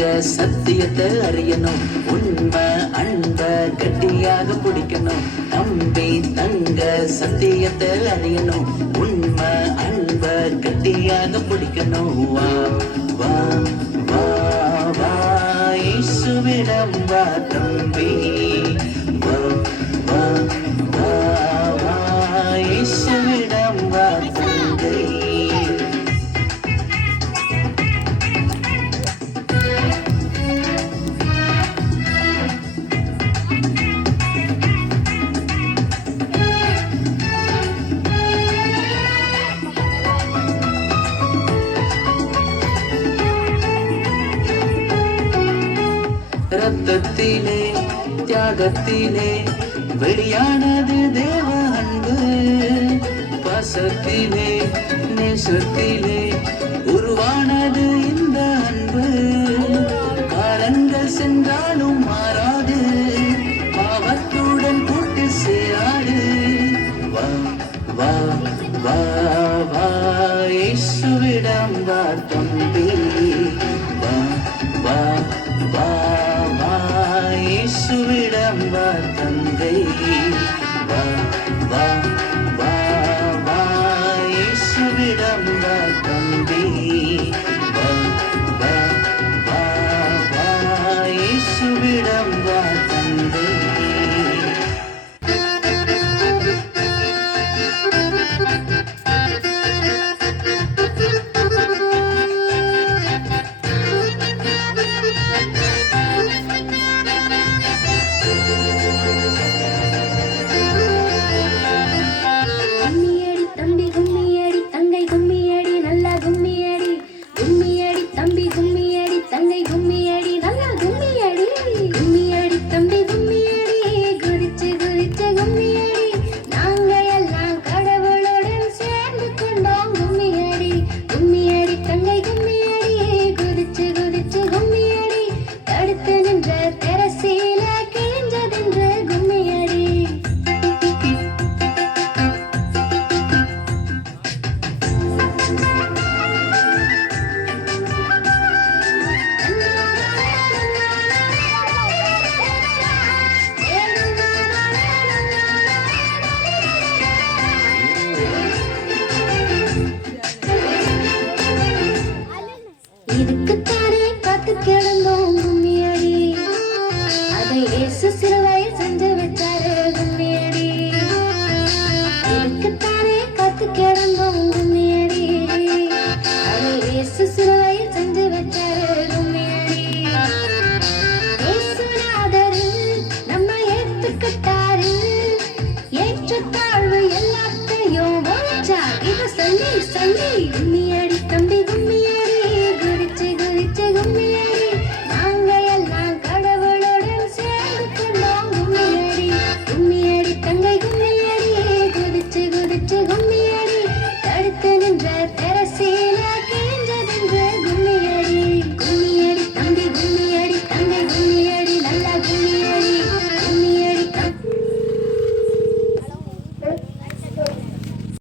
தங்க சத்தியத்தை அறியணும், உண்மை அன்ப கட்டியாக பிடிக்கணும். தம்பி தங்க சத்தியத்தை அறியணும், உண்மை அன்ப கட்டியாக பிடிக்கணும். வா வா வா வா இயேசுவிடம் வா தம்பி, வா வா வா வா இயேசுவிடம் வா தங்கை. ரத்தத்திலே தியாகத்திலே வெளியானது தேவ அன்பு, பாசத்திலே நேசத்திலே உருவானது இந்த அன்பு. காலங்கள் சென்றாலும் மாறாது, பாவத்துடன் கூட்டு சேராது. வா வா வா வா இயேசுவிடம் வா தம்பி, வா வா வா வா இயேசுவிடம் வா தங்கை. வா வா வா வா இயேசுவிடம் வா தம்பி, வா வா வா வா இயேசுவிடம் வா தங்கை. இதுக்குத்தானே காத்து கிடந்தோம் கும்மியடி, அதை இயேசு சிலுவையில் செஞ்சு வச்சாரு கும்மியடி. இதுக்குத்தானே காத்து கிடந்தோம் கும்மியடி, அதை இயேசு சிலுவையில் செஞ்சு வச்சாரு கும்மியடி. இயேசுநாதரு நம்ம ஏத்துக்கிட்டாரு,